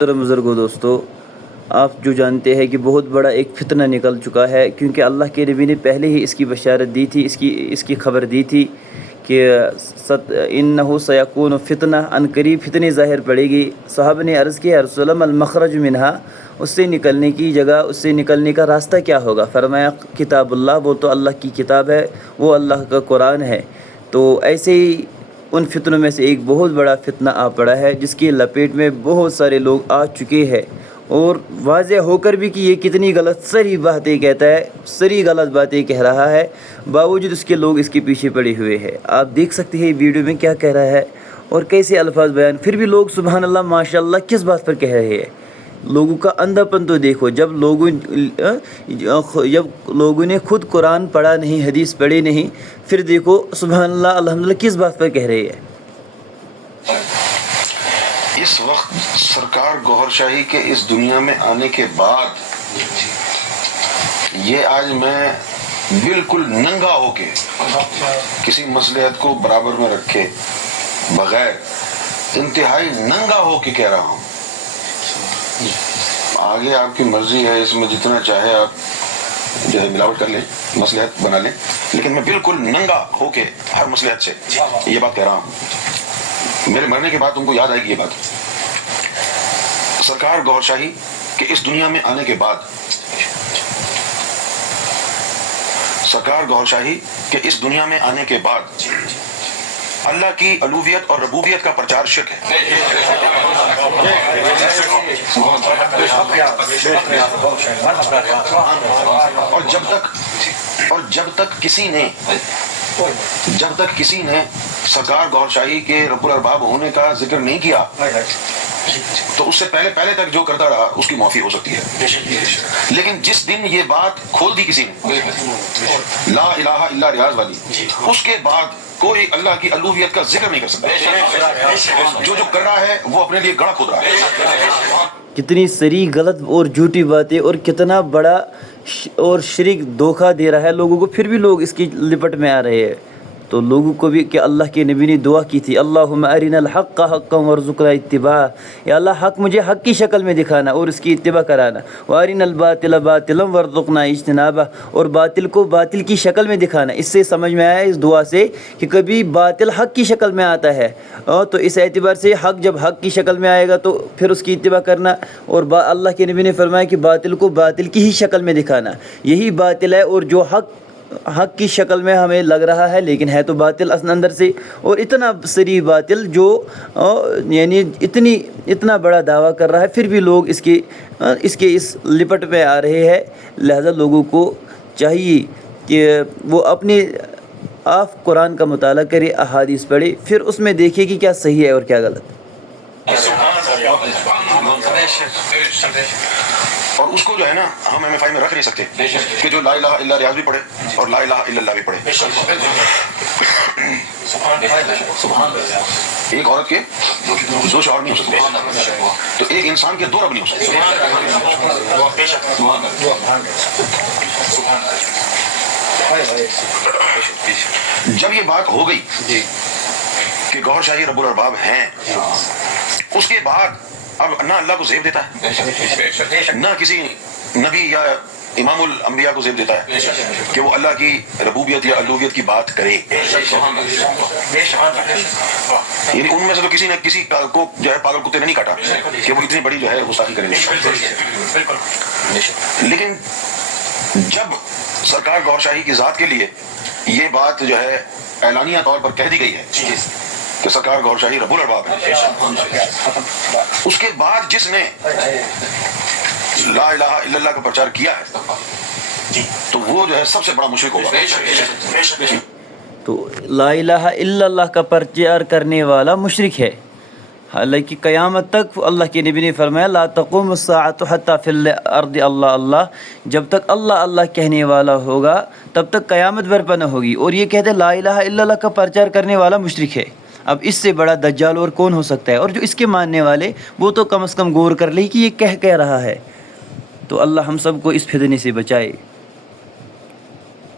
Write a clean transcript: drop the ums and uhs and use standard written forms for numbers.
محترم بزرگوں دوستو، آپ جو جانتے ہیں کہ بہت بڑا ایک فتنہ نکل چکا ہے، کیونکہ اللہ کے نبی نے پہلے ہی اس کی بشارت دی تھی، اس کی خبر دی تھی کہ انہو سیکون فتنہ، ان قریب فتنے ظاہر پڑے گی۔ صحابہ نے عرض کیا، یا رسول اللہ المخرج منہا، اس سے نکلنے کی جگہ، اس سے نکلنے کا راستہ کیا ہوگا؟ فرمایا کتاب اللہ، وہ تو اللہ کی کتاب ہے، وہ اللہ کا قرآن ہے۔ تو ایسے ہی ان فتنوں میں سے ایک بہت بڑا فتنہ آ پڑا ہے، جس کی لپیٹ میں بہت سارے لوگ آ چکے ہیں، اور واضح ہو کر بھی کہ یہ کتنی غلط سری باتیں کہتا ہے، سری غلط باتیں کہہ رہا ہے، باوجود اس کے لوگ اس کے پیچھے پڑے ہوئے ہیں۔ آپ دیکھ سکتے ہیں ویڈیو میں کیا کہہ رہا ہے اور کیسے الفاظ بیان، پھر بھی لوگ سبحان اللہ ماشاء اللہ کس بات پر کہہ رہے ہیں۔ لوگوں کا اندھا پن تو دیکھو، جب لوگوں نے خود قرآن پڑھا نہیں، حدیث پڑھی نہیں، پھر دیکھو سبحان اللہ الحمدللہ کس بات پر کہہ رہے ہیں۔ اس وقت سرکار گوہر شاہی کے اس دنیا میں آنے کے بعد یہ آج میں بالکل ننگا ہو کے کسی مصلحت کو برابر میں رکھے بغیر انتہائی ننگا ہو کے کہہ رہا ہوں۔ آگے آپ کی مرضی ہے، اس میں جتنا چاہے آپ جو ہے ملاوٹ کر لیں، مصلحت بنا لیں، لیکن میں بالکل ننگا ہو کے ہر مصلحت سے یہ بات کہہ رہا ہوں۔ میرے مرنے کے بعد تم کو یاد آئے گی یہ بات۔ سرکار گوہر شاہی کے اس دنیا میں آنے کے بعد، سرکار گوہر شاہی کے اس دنیا میں آنے کے بعد اللہ کی الوہیت اور ربوبیت کا پرچار شرک ہے۔ اور جب تک کسی نے سرکار گوہر شاہی کے رب الارباب ہونے کا ذکر نہیں کیا، تو اس سے پہلے تک جو کرتا رہا اس کی معافی ہو سکتی ہے۔ لیکن جس دن یہ بات کھول دی کسی نے، لا الہ الا ریاض والی، اس کے بعد کوئی اللہ کی الوہیت کا ذکر نہیں کر سکتا۔ جو کر رہا ہے وہ اپنے لیے گڑھا کھود رہا ہے۔ کتنی سری غلط اور جھوٹی باتیں، اور کتنا بڑا اور شرک دھوکہ دے رہا ہے لوگوں کو، پھر بھی لوگ اس کی لپٹ میں آ رہے ہیں۔ تو لوگوں کو بھی کہ اللہ کے نبی نے دعا کی تھی، اللہم ارنا الحق حقا وارزقنا اتباعہ، یا اللہ حق مجھے حق کی شکل میں دکھانا اور اس کی اتباع کرانا، وارنا الباطل باطلا وارزقنا اجتنابہ، اور باطل کو باطل کی شکل میں دکھانا۔ اس سے سمجھ میں آیا اس دعا سے کہ کبھی باطل حق کی شکل میں آتا ہے، تو اس اعتبار سے حق جب حق کی شکل میں آئے گا تو پھر اس کی اتباع کرنا، اور اللہ کے نبی نے فرمایا کہ باطل کو باطل کی ہی شکل میں دکھانا، یہی باطل ہے، اور جو حق کی شکل میں ہمیں لگ رہا ہے لیکن ہے تو باطل اصل اندر سے، اور اتنا سری باطل جو یعنی اتنا بڑا دعویٰ کر رہا ہے، پھر بھی لوگ اس کے اس لپٹ میں آ رہے ہیں۔ لہذا لوگوں کو چاہیے کہ وہ اپنے آپ قرآن کا مطالعہ کرے، احادیث پڑھے، پھر اس میں دیکھے کہ کیا صحیح ہے اور کیا غلط۔ اور اس کو جو ہے نا ہم ایم ایف آئی میں رکھ نہیں سکتے کہ جو لا الہ الا ریاض بھی پڑھے اور لا الہ الا اللہ بھی پڑھے۔ ایک عورت کے دو شوہر نہیں ہو سکتے، تو ایک انسان کے دو رب نہیں ہو سکتے۔ جب یہ بات ہو گئی کہ گوہر شاہی رب الارباب ہیں، اس کے بعد اب نہ اللہ کو زیب دیتا ہے، نہ کسی نبی یا امام الانبیاء کو زیب دیتا ہے کہ وہ اللہ کی ربوبیت یا الوہیت کی بات کرے۔ یعنی ان میں سے تو کسی نے کسی کو جو ہے پاگل کتے نے نہیں کاٹا کہ وہ اتنی بڑی جو ہے گستاخی کرے۔ لیکن جب سرکار گوہر شاہی کی ذات کے لیے یہ بات جو ہے اعلانیہ طور پر کہہ دی گئی ہے کہ سرکار گوہر شاہی رب الارباب ہے، اس کے بعد جس نے لا الہ الا اللہ کا پرچار کیا ہے تو وہ جو ہے سب سے بڑا مشرک ہوگا۔ تو لا الہ الا اللہ کا پرچار کرنے والا مشرک ہے، حالانکہ قیامت تک اللہ کے نبی نے فرمایا لا تقوم الساعۃ حتی فی الارض اللہ اللہ، جب تک اللہ اللہ کہنے والا ہوگا تب تک قیامت برپا نہ ہوگی، اور یہ کہتے ہیں لا الہ الا اللہ کا پرچار کرنے والا مشرک ہے۔ اب اس سے بڑا دجال اور کون ہو سکتا ہے؟ اور جو اس کے ماننے والے وہ تو کم از کم غور کر لیں کہ یہ کہہ رہا ہے۔ تو اللہ ہم سب کو اس فتنے سے بچائے۔